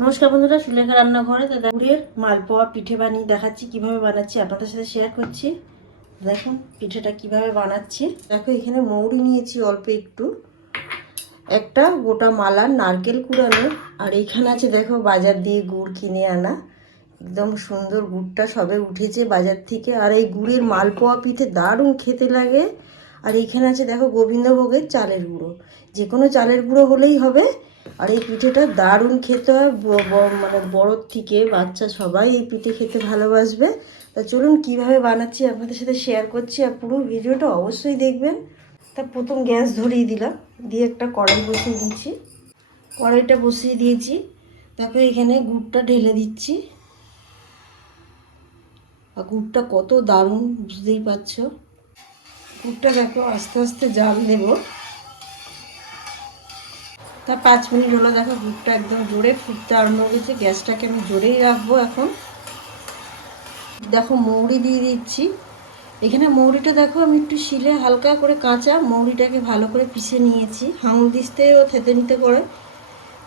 নমস্কার বন্ধুরা, সুলেখা রান্নাঘরে গুড়ের মালপোয়া পিঠে বানিয়ে দেখাচ্ছি কিভাবে বানাচ্ছি, আপনাদের সাথে শেয়ার করছি। দেখুন পিঠেটা কিভাবে বানাচ্ছি। দেখো এখানে মৌরি নিয়েছি অল্প একটু, একটা গোটা মালার নারকেল কুড়ানো, আর এইখানে আছে দেখো বাজার দিয়ে গুড় কিনে আনা, একদম সুন্দর গুড়টা সবে উঠেছে বাজার থেকে। আর এই গুড়ের মালপোয়া পিঠে দারুণ খেতে লাগে। আর এইখানে আছে দেখো গোবিন্দভোগের চালের গুঁড়ো, যে কোনো চালের গুঁড়ো হলেই হবে। আর এই পিঠেটা দারুণ খেতে হয়, মানে বড়োর থেকে বাচ্চা সবাই এই পিঠে খেতে ভালোবাসবে। তা চলুন কিভাবে বানাচ্ছি আপনাদের সাথে শেয়ার করছি, আর পুরো ভিডিওটা অবশ্যই দেখবেন। তা প্রথম গ্যাস ধরিয়ে দিলাম, দিয়ে একটা কড়াই বসিয়ে দিচ্ছি। কড়াইটা বসিয়ে দিয়েছি, তারপর এখানে গুড়টা ঢেলে দিচ্ছি। আর গুড়টা কত দারুণ বুঝতেই পারছো। গুড়টা দেখো আস্তে আস্তে জাল দেব। তা 5 মিনিট হলো, দেখো গুড়টা একদম জোরে ফুটতে আরম্ভ হয়েছে। গ্যাসটাকে আমি জোরেই রাখবো। এখন দেখো মৌরি দিয়ে দিচ্ছি। এখানে মৌরিটা দেখো আমি একটু শিলে হালকা করে কাঁচা মৌরিটাকে ভালো করে পিষে নিয়েছি। হাঙুল দিস্তেও থেতে নিতে করে,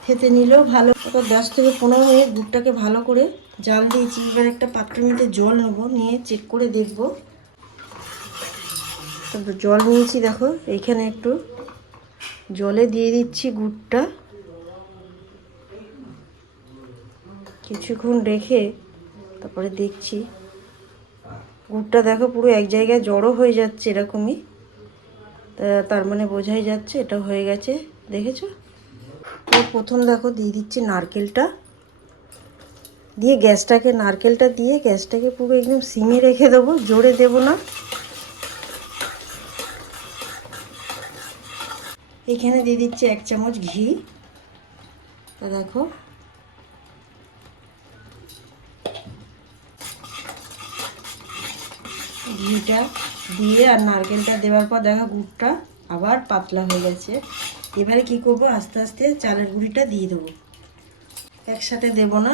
থেতে নিলেও ভালো। 10 থেকে 15 মিনিট গুড়টাকে ভালো করে জাল দিয়েছি। এবার একটা পাত্রের মধ্যে জল নেবো, নিয়ে চেক করে দেখবো। তারপর জল নিয়েছি, দেখো এইখানে একটু জলে দিয়ে দিচ্ছি গুড়টা। কিছুক্ষণ রেখে তারপরে দেখছি গুড়টা দেখো পুরো এক জায়গায় জড়ো হয়ে যাচ্ছে এরকমই। তার মানে বোঝাই যাচ্ছে এটা হয়ে গেছে, দেখেছো। তো প্রথম দেখো দিয়ে দিচ্ছি নারকেলটা, দিয়ে নারকেলটা দিয়ে গ্যাসটাকে পুরো একদম সিমে রেখে দেবো, জোরে দেবো না। এখানে দিয়ে দিচ্ছি 1 চামচ ঘি। তা দেখো ঘিটা দিয়ে আর নারকেলটা দেওয়ার পর দেখো গুড়টা আবার পাতলা হয়ে গেছে। এবারে কি করব, আস্তে আস্তে চালের গুঁড়িটা দিয়ে দেবো। একসাথে দেব না,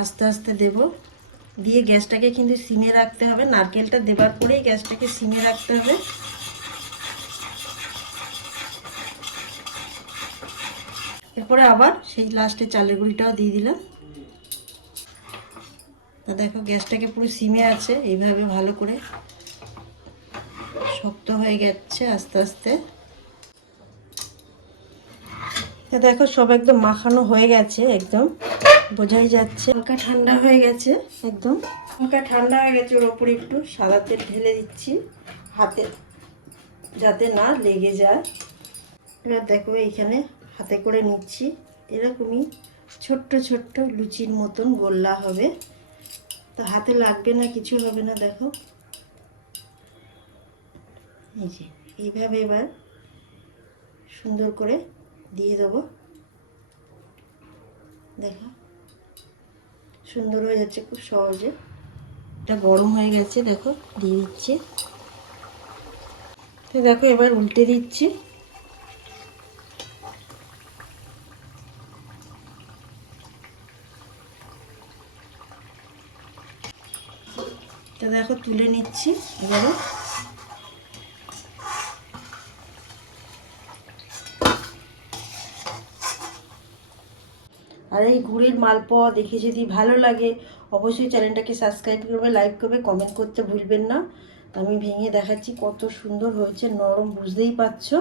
আস্তে আস্তে দেব। দিয়ে গ্যাসটাকে কিন্তু সিমে রাখতে হবে। নারকেলটা দেওয়ার পরেই গ্যাসটাকে সিমে রাখতে হবে। এরপরে আবার সেই লাস্টে চালের গুঁড়িটাও দিয়ে দিলাম। তা দেখো গ্যাসটাকে পুরো সিমে আছে, এইভাবে ভালো করে শক্ত হয়ে যাচ্ছে আস্তে আস্তে। তা দেখো সব একদম মাখানো হয়ে গেছে, একদম বোঝাই যাচ্ছে। হালকা ঠান্ডা হয়ে গেছে, একদম হালকা ঠান্ডা হয়ে গেছে। ওর ওপরে একটু সাদা তেল ঢেলে দিচ্ছি হাতে, যাতে না লেগে যায়। এবার দেখো এইখানে হাতে করে নিচ্ছি, এরকমই ছোট্ট ছোট্ট লুচির মতন গোল্লা হবে। তা হাতে লাগবে না, কিছু হবে না। দেখো এই যে এইভাবে এবার সুন্দর করে দিয়ে দেবো। দেখো সুন্দর হয়ে যাচ্ছে খুব সহজে। এটা গরম হয়ে গেছে, দেখো দিয়ে দিচ্ছি। তো দেখো এবার উল্টে দিচ্ছি। তো দেখো তুলে নিচ্ছি এবারে। আর এই গুড়ের মালপোয়া দেখে যদি ভালো লাগে অবশ্যই চ্যানেলটাকে সাবস্ক্রাইব করবে, লাইক করবে, কমেন্ট করতে ভুলবেন না। আমি ভেঙে দেখাচ্ছি কত সুন্দর হয়েছে, নরম বুঝতেই পারছো।